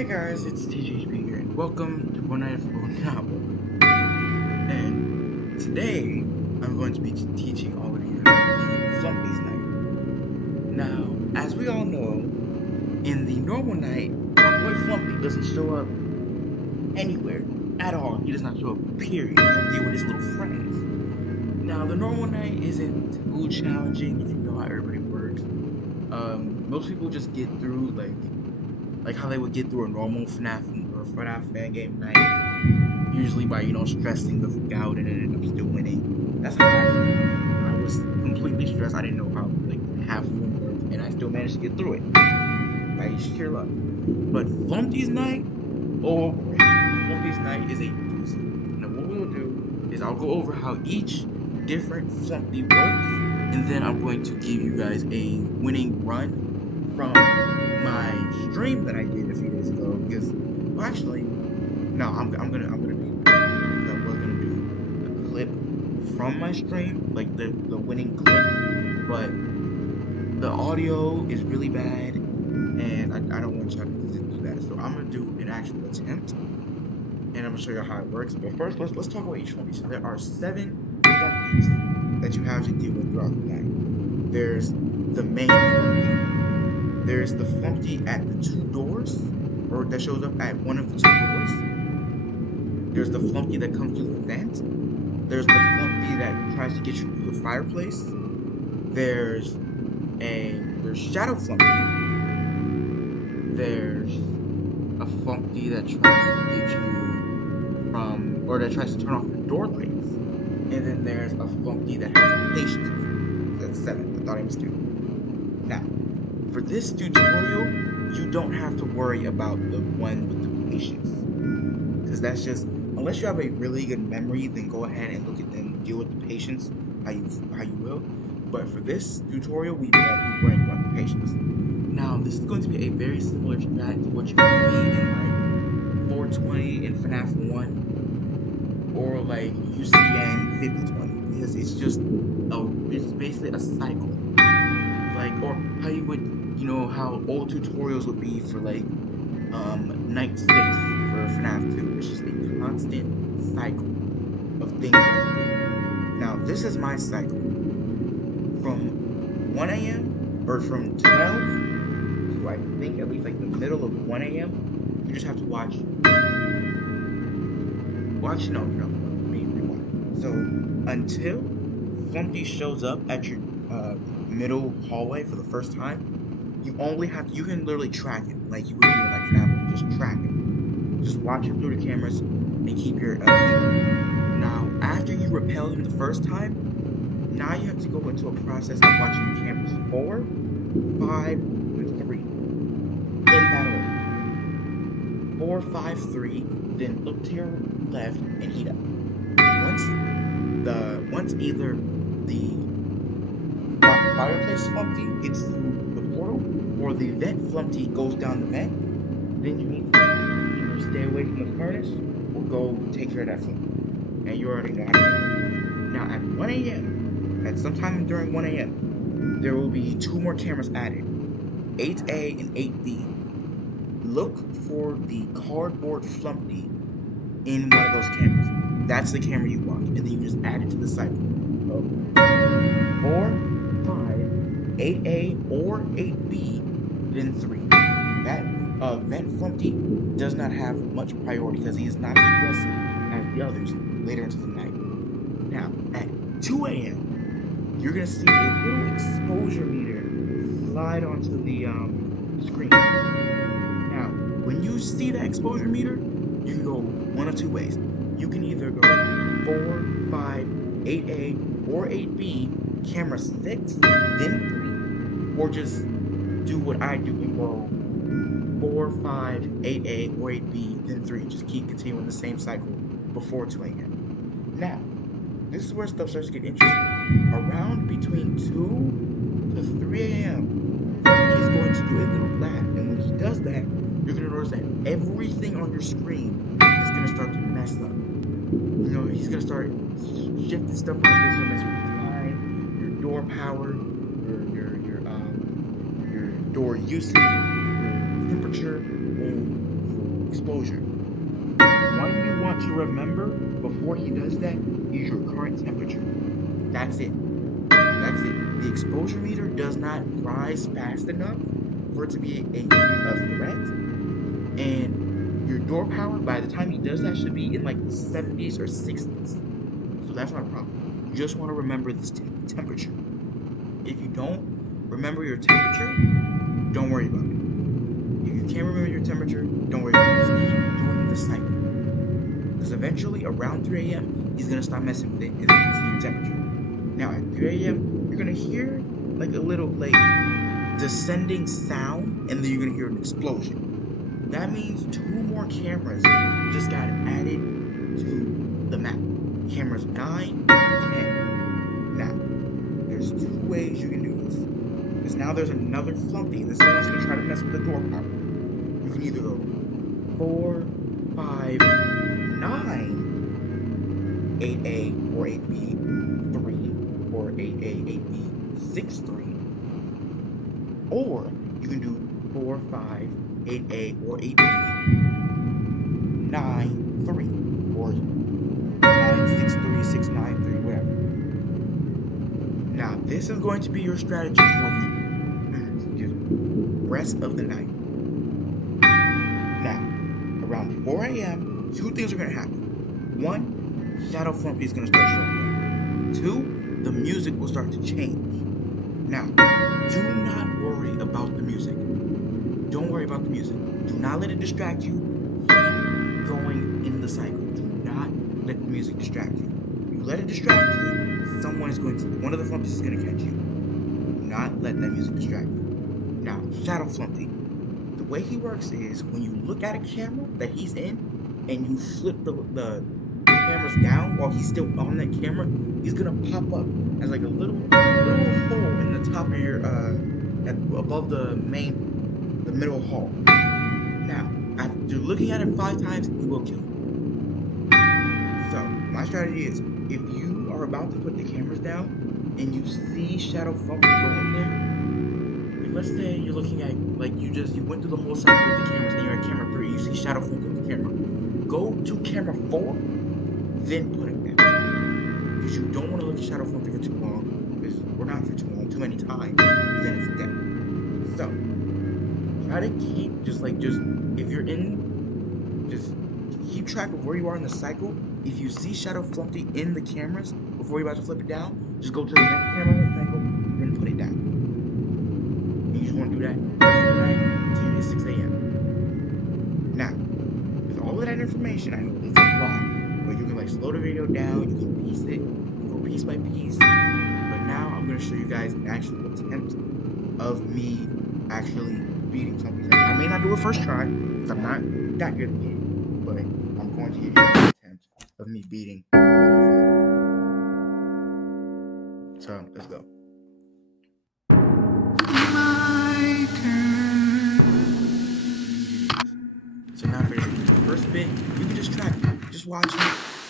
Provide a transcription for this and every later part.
Hey guys, it's TJHP here, and welcome to One Night of Onaf. And today, I'm going to be teaching all of you how to do Flumpty'S night. Now, as we all know, in the normal night, our boy Flumpty doesn't show up anywhere at all. He does not show up, period. He'll deal with his little friends. Now, the normal night isn't too challenging if you know how everybody works. Most people just get through, like how they would get through a normal FNAF or FNAF fan game night, usually by stressing the fuck out and ended up still winning. That's how I was completely stressed. I didn't know how half of them worked, and I still managed to get through it by sheer luck. But Flumpty'S night, oh boy, Flumpty'S night is a doozy. Now what we'll do is I'll go over how each different Flumpty works, and then I'm going to give you guys a winning run from my stream that I did a few days ago. Because, well, actually, no, I'm gonna do a clip from my stream, like the winning clip, but the audio is really bad, and I don't want y'all to do that. So I'm gonna do an actual attempt, and I'm gonna show you how it works. But first, let's talk about each one. So there are 7 Flumpty's that you have to deal with throughout the night. There's the main Flumpty. There's the Flumpty at the 2 doors, or that shows up at one of the 2 doors. There's the Flumpty that comes through the vent. There's the Flumpty that tries to get you through the fireplace. There's Shadow Flumpty. There's a Flumpty that tries to get you from, or that tries to turn off your door lights. And then there's a Flumpty that has patience. That's 7. I thought I missed 2. Now, for this tutorial, you don't have to worry about the one with the patience, because that's just, unless you have a really good memory, then go ahead and look at them, deal with the patience how you will. But for this tutorial, we won't be worrying about the patience. Now, this is going to be a very similar strat to what you can see in like 420 in FNAF 1, or like UCN 5020, because it's basically a cycle. Like, or how you would, how old tutorials would be for like Night 6 for FNAF 2. It's just a constant cycle of things you have to do. Now, this is my cycle. From 1 a.m. or from 12 to I think at least like the middle of 1 a.m. you just have to watch. No, let me rewind. So until Flumpty shows up at your middle hallway for the first time, you can literally track it like you would do in like FNAF. Just track it. Just watch him through the cameras and keep your Now, after you repel him the first time, now you have to go into a process of watching cameras 4, 5, and 3. In that order. 4, 5, 3, then look to your left and heat up. Once either the fireplace Flumpty gets through the portal, or the vent Flumpty goes down the vent, then you need to either stay away from the furnace or go take care of that Flumpty. And you already know how to do it. Now at 1 a.m., at sometime during 1 a.m., there will be 2 more cameras added, 8A and 8B. Look for the cardboard Flumpty in one of those cameras. That's the camera you want, and then you just add it to the cycle. 4, 5, 8A or 8B, then 3. That vent Flumpty does not have much priority because he is not as aggressive as the others later into the night. Now, at 2 a.m., you're going to see a little exposure meter slide onto the screen. Now, when you see that exposure meter, you can go one of 2 ways. You can either go 4, 5, 8A, or 8B, camera 6, then 3, or just do what I do and go 4, 5, 8A, or 8B, then 3. Just keep continuing the same cycle before 2 a.m. Now, this is where stuff starts to get interesting. Around between 2 to 3 a.m., he's going to do a little laugh, and when he does that, you're going to notice that everything on your screen is going to start to mess up. He's going to start shifting stuff on your screen, mess with your time, your door power, your door usage, your temperature, and exposure. One you want to remember before he does that is your current temperature. That's it. That's it. The exposure meter does not rise fast enough for it to be a threat. And your door power, by the time he does that, should be in like the 70s or 60s. So that's not a problem. You just want to remember this temperature. If you don't remember your temperature, don't worry about it. If you can't remember your temperature, don't worry about it. Just keep doing the cycle. Because eventually, around 3 a.m., he's going to stop messing with it and then see your temperature. Now, at 3 a.m., you're going to hear like a little like descending sound, and then you're going to hear an explosion. That means 2 more cameras just got added to the map. Cameras 9, 10. Now, there's 2 ways you can do this. Because now there's another Flumpty, and this one's going to try to mess with the door power. You can either go 4, 5, 9, 8A or 8B, 3, or 8A, 8B, 6, 3. Or you can do 4, 5, 8A or 8B, 9, 3, or 9, 6, 3, 6, 9, 3, whatever. Now, this is going to be your strategy for the rest of the night. Now, around 4 a.m., 2 things are going to happen. 1, Shadow Flumpty is going to start showing up. 2, the music will start to change. Now, do not worry about the music. Don't worry about the music. Do not let it distract you. Keep going in the cycle. Do not let the music distract you. If you let it distract you, one of the Flumpty's is going to catch you. Do not let that music distract you. Now, Shadow Flumpty. The way he works is when you look at a camera that he's in and you flip the cameras down while he's still on that camera, he's going to pop up as like a little hole in the top of your, above the middle hall. Now, after looking at it 5 times, he will kill you. So, my strategy is, if you are about to put the cameras down and you see Shadow Flumpty go in there, like let's say you're looking at, like you went through the whole cycle with the cameras and you're at camera 3, you see Shadow Flumpty on the camera. Go to camera 4, then put it down. Because you don't want to look at Shadow Flumpty for too long, or not for too long, too many times, then it's dead. So, try to keep, if you're in, just keep track of where you are in the cycle. If you see Shadow Flumpty in the cameras before you're about to flip it down, just go to the next camera in the cycle, then put it down. And you just want to do that every night until you hit 6 a.m. Now, with all of that information, I know it's a lot, but you can like slow the video down, you can piece it, you can go piece by piece. But now I'm going to show you guys an actual attempt of me actually beating something. I may not do it first try, because I'm not that good at it, but I'm going to give you an attempt of me beating. So, let's go. My turn. So now for the first bit, you can just track it. Just watch it.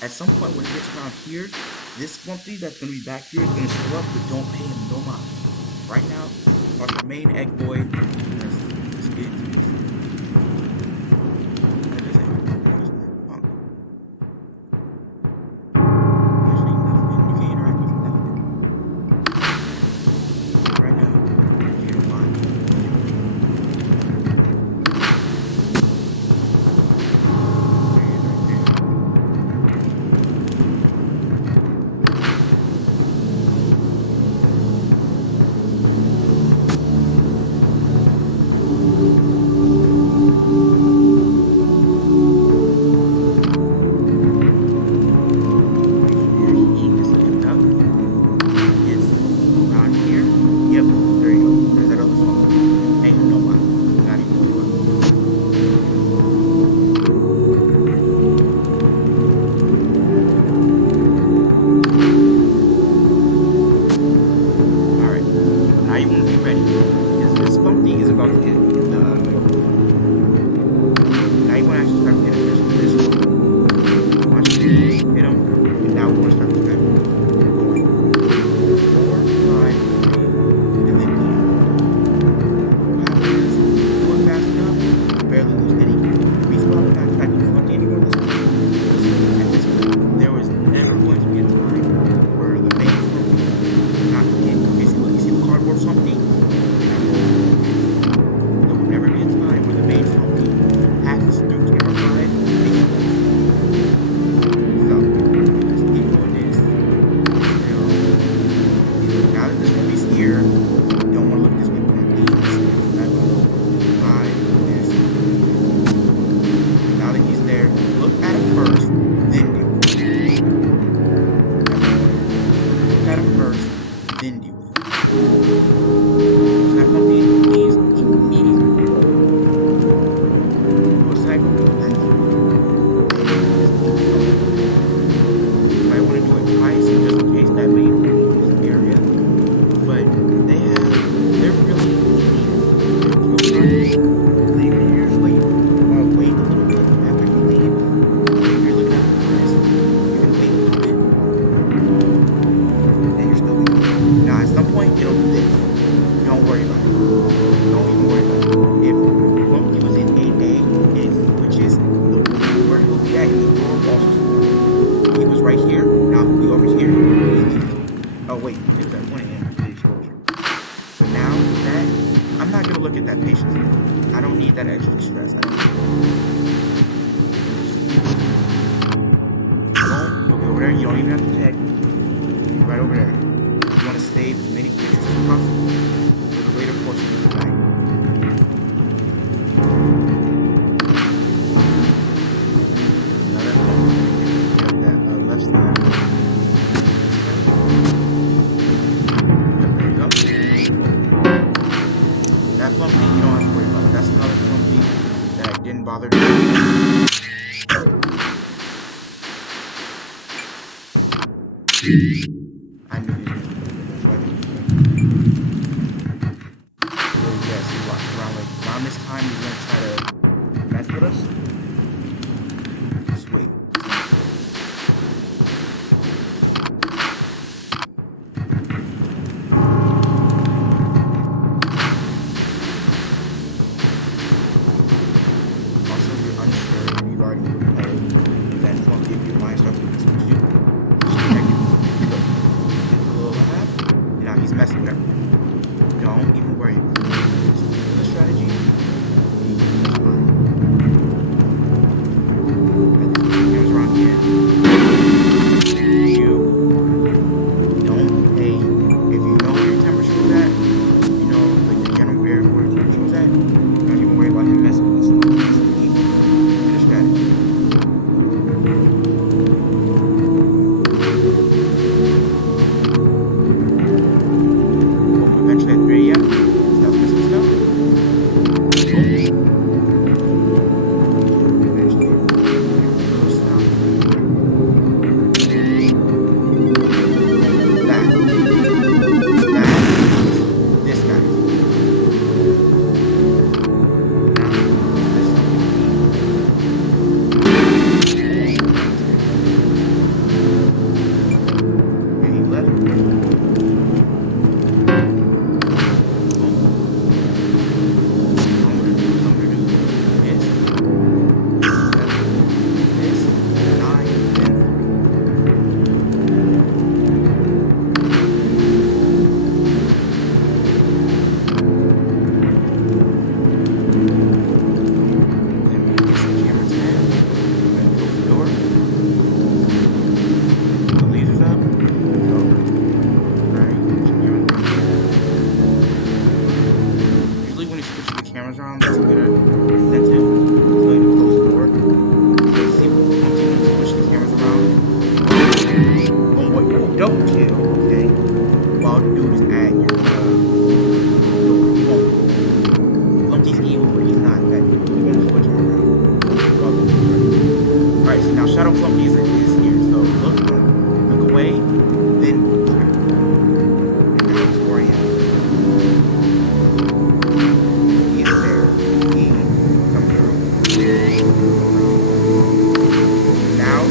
At some point when it gets around here, this Flumpty that's going to be back here is going to show up, but don't pay him no mind. Right now, our main egg boy, let's get into this. need that extra stress. I don't need it. Boom. Over there. You don't even have to check. Right over there. You want to save as many pictures as possible for the later portion of the night. Now that's that left side. Yep, there you go. That Flumpty, you don't have to worry about it. That's another Flumpty that I didn't bother to do. I knew he was going to do this. So yes, around this time he's going to try to mess with us. Just wait. Also, if you're unsure, if you've already moved ahead, then Flumpty, if your mind starts to do, just check it. Now he's messing with everything. Don't even worry about it. The strategy. That's fine. I just put the cameras around here. You don't pay. If you know where your temperature is at, you know like the general where your temperature is at, don't even worry about him messing with this. Just keep the strategy. Eventually at 3 a.m. Stuff missing stuff. Eventually stop. That. This guy. And he left. Cameras around, that's a good incentive. So you close the door. Let's see once you switch the cameras around. Oh, what? Double kill, okay? While the dude is at your door. He won't. Flumpty's evil, but he's not that evil. You gotta switch him around. Alright, so now Shadow Flumpty is here. So look away, then turn. And now it's 4 a.m. Now,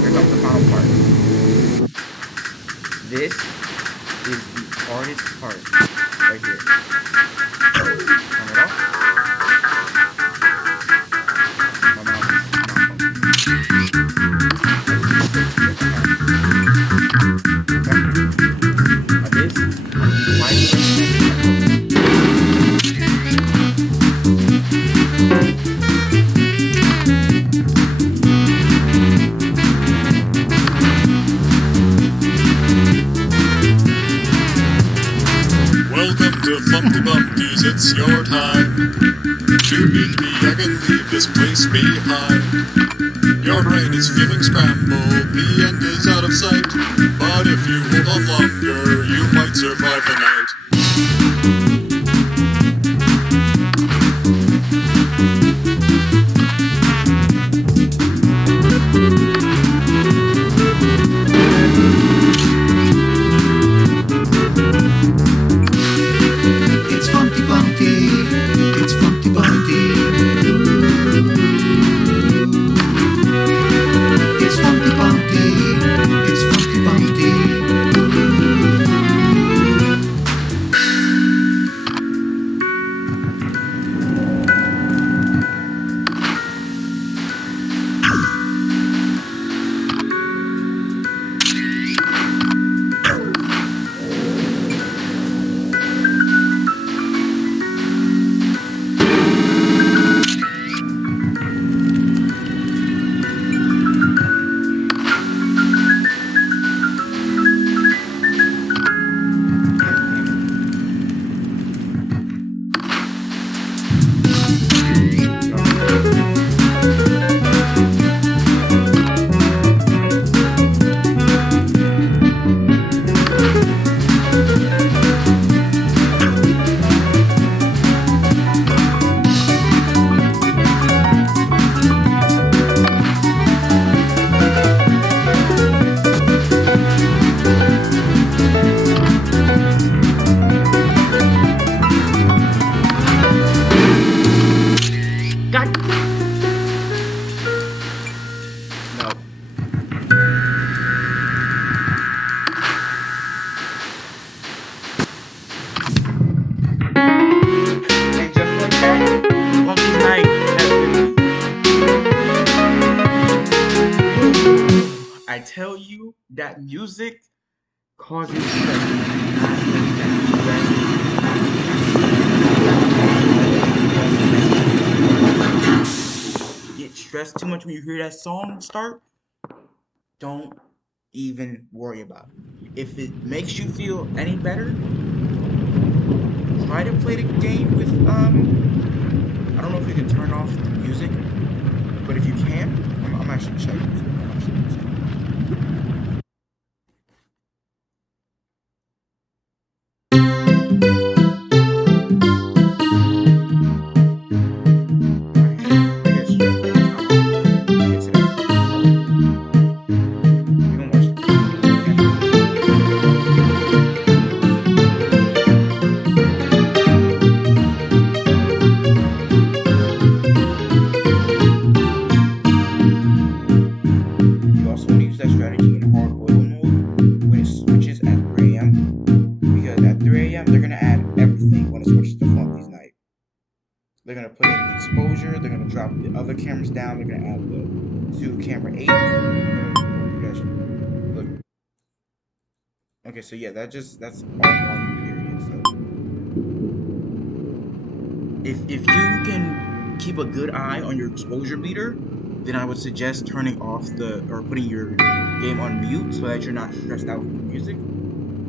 here comes the final part. This is the hardest part, right here. Turn it off. Flumpty's, it's your time to beat me. I can leave this place behind. Your brain is feeling scrambled, the end is out of sight. But if you hold on longer, you might survive the night. that music causes stress. Get stressed too much when you hear that song start. Don't even worry about it. If it makes you feel any better, try to play the game with I don't know if you can turn off the music, but if you can, I'm actually gonna show you. You also want to use that strategy in hard oil mode when it switches at 3 a.m. Because at 3 a.m. they're gonna add everything when it switches to Flumpty'S night. They're gonna put in the exposure. They're gonna drop the other cameras down. They're gonna add the 2 camera 8. Look. Okay, so yeah, that's all one period. So if you can keep a good eye on your exposure meter, then I would suggest turning off or putting your game on mute so that you're not stressed out with the music.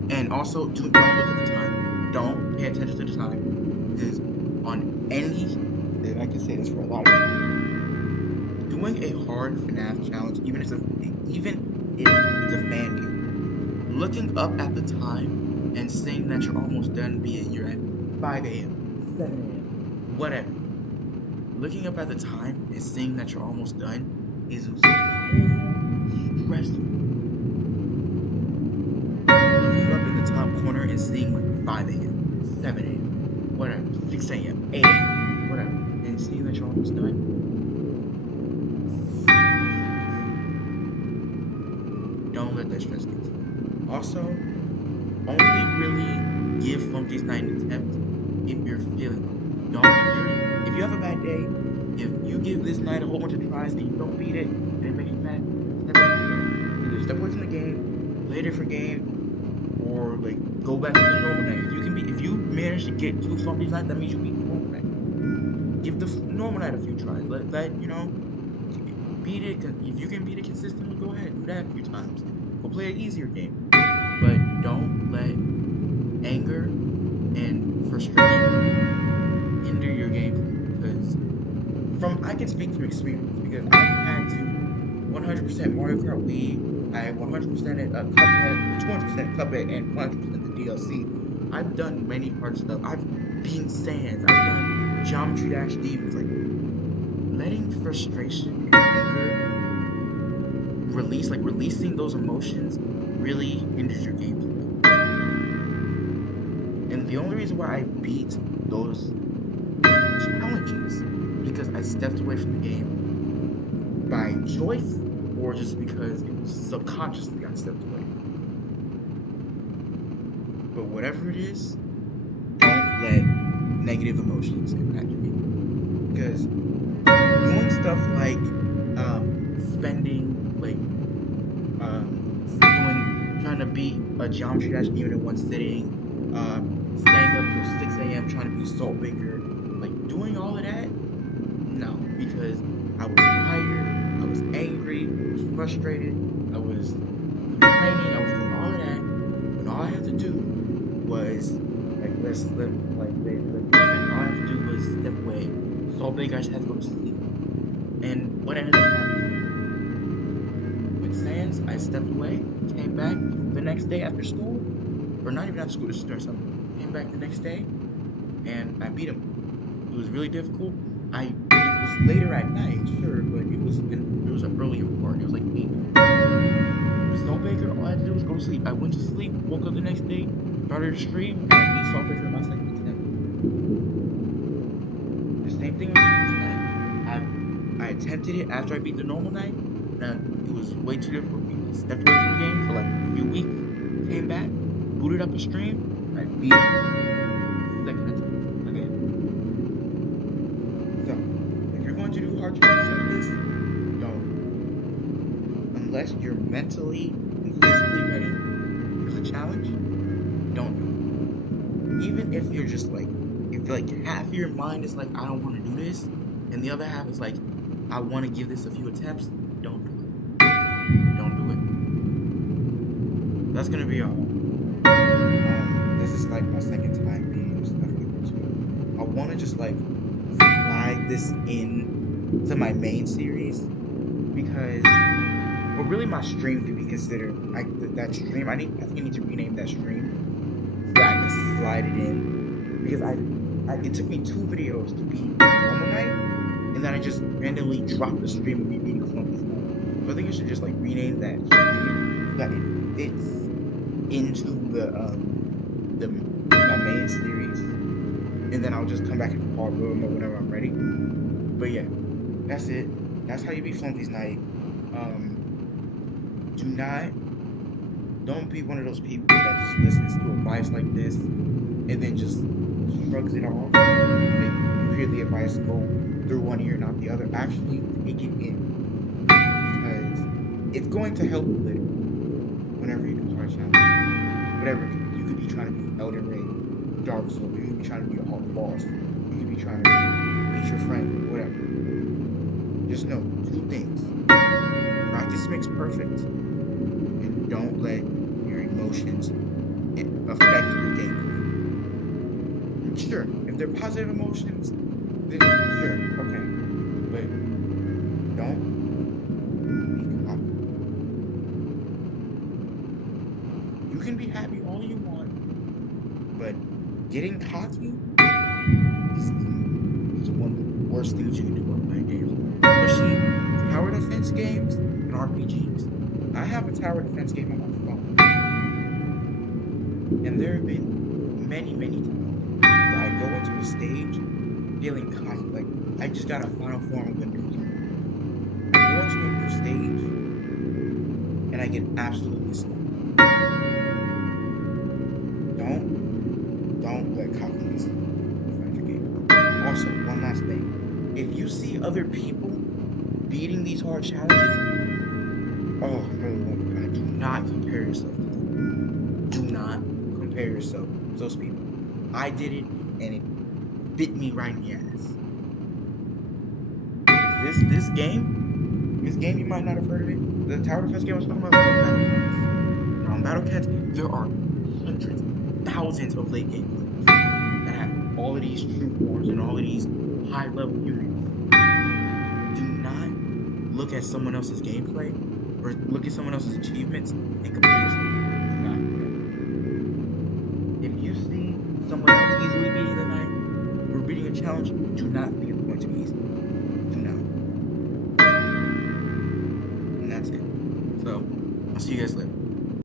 And also, don't look at the time. Don't pay attention to the time. Because on any, and I can say this for a lot of people, doing a hard FNAF challenge, even if it's a fan game, looking up at the time and saying that you're almost done, be it you're at 5 a.m., 7 a.m., whatever. Looking up at the time and saying that you're almost done is so stressful. Top corner and seeing like 5 a.m., 7 a.m., whatever, 6 a.m., 8 a.m., whatever, and seeing that you're almost done. Don't let that stress get to you. Also, only really give Flumpty'S night an attempt if you're feeling like, if you have a bad day, if you give this night a whole bunch of tries and you don't beat it, and it makes you mad, step away from the game, play a different game, or like go back to the normal night. If you manage to get 2 Flumpty'S night, that means you beat the normal night. Give the normal night a few tries. Let that beat it. If you can beat it consistently, go ahead do that a few times. Go play an easier game, but don't let anger and frustration hinder your game. Because I can speak from experience because I've had to 100% Mario Kart Wii. I 100% it Cuphead, 200% Cuphead, and 100% the DLC. I've done many hard stuff. I've beaten Sands. I've done Geometry Dash Demons. Like, letting frustration and anger releasing those emotions really hinders your gameplay. And the only reason why I beat those challenges because I stepped away from the game by choice or just because it was subconsciously I stepped away. But whatever it is, don't let negative emotions impact your game. Because doing stuff like spending, like trying to beat a Geometry Dash Demon in one sitting, staying up till 6 a.m. trying to beat Saltbaker, like doing all of that, no, because I was tired, I was angry, I was frustrated, I was complaining, I was doing all of that, and all I had to do was the demon, all I had to do was step away. Saltbaker, I just had to go to sleep. And what ended up happening? With Sans, I stepped away, came back the next day after school, or not even after school, just during summer. Came back the next day, and I beat him. It was really difficult. It was later at night, sure, but it was an earlier part. It was like 8. Saltbaker, all I had to do was go to sleep. I went to sleep, woke up the next day, started a stream, and I beat Saltbaker in my second attempt. The same thing with tonight. I attempted it after I beat the normal night. Now it was way too difficult for me. I stepped away from the game for like a few weeks, came back, booted up a stream, I beat it. Second attempt again. So if you're going to do hard challenges like this, don't. Unless you're mentally and physically challenge, don't do it. Even if you're just like, if like half of your mind is like, I don't want to do this, and the other half is like, I want to give this a few attempts, don't do it. Don't do it. That's gonna be all. This is like my second time being stuff like this. I want to just like slide this in to my main series because, well, really my stream could be considered like that stream. I think I need to rename that stream so that I can slide it in because it took me 2 videos to beat Normal Night, and then I just randomly dropped the stream of me beating Flumpty'S. So I think I should just like rename that stream so that it fits into my main series, and then I'll just come back in hard mode whenever I'm ready. But yeah, that's it. That's how you beat Flumpty'S Night. Don't be one of those people that just listens to advice like this and then just shrugs it off. Like, you hear the advice, go through one ear, not the other. Actually, take it in because it's going to help you later. Whenever you do hard challenge, whatever you could be trying to be Elden Ring, Dark Souls, you could be trying to be a hard boss, you could be trying to beat your friend, whatever. Just know 2 things: practice makes perfect, and don't let your emotions affect your gameplay. Sure, if they're positive emotions, then sure, okay, but don't be cocky. You can be happy all you want, but getting cocky is one of the worst things you can do while playing games. Especially tower defense games and RPGs. I have a tower defense game on my phone. And there have been many, many times where I go into a stage feeling cocky, like I just got a final form of a new game. I go into a new stage and I get absolutely stuck. Don't let cockiness affect your game. Also, one last thing. If you see other people beating these hard challenges, oh God, do not compare yourself to them. Do not compare yourself to those people. I did it and it bit me right in the ass. This game you might not have heard of it. The tower defense game I was talking about. On Battle Cats, there are hundreds, thousands of late game players that have all of these true forms and all of these high level units. Do not look at someone else's gameplay or look at someone else's achievements and compare yourself. Do not do that. If you see someone else easily beating the night or beating a challenge, do not think it's going to be easy. Do not. And that's it. So, I'll see you guys later.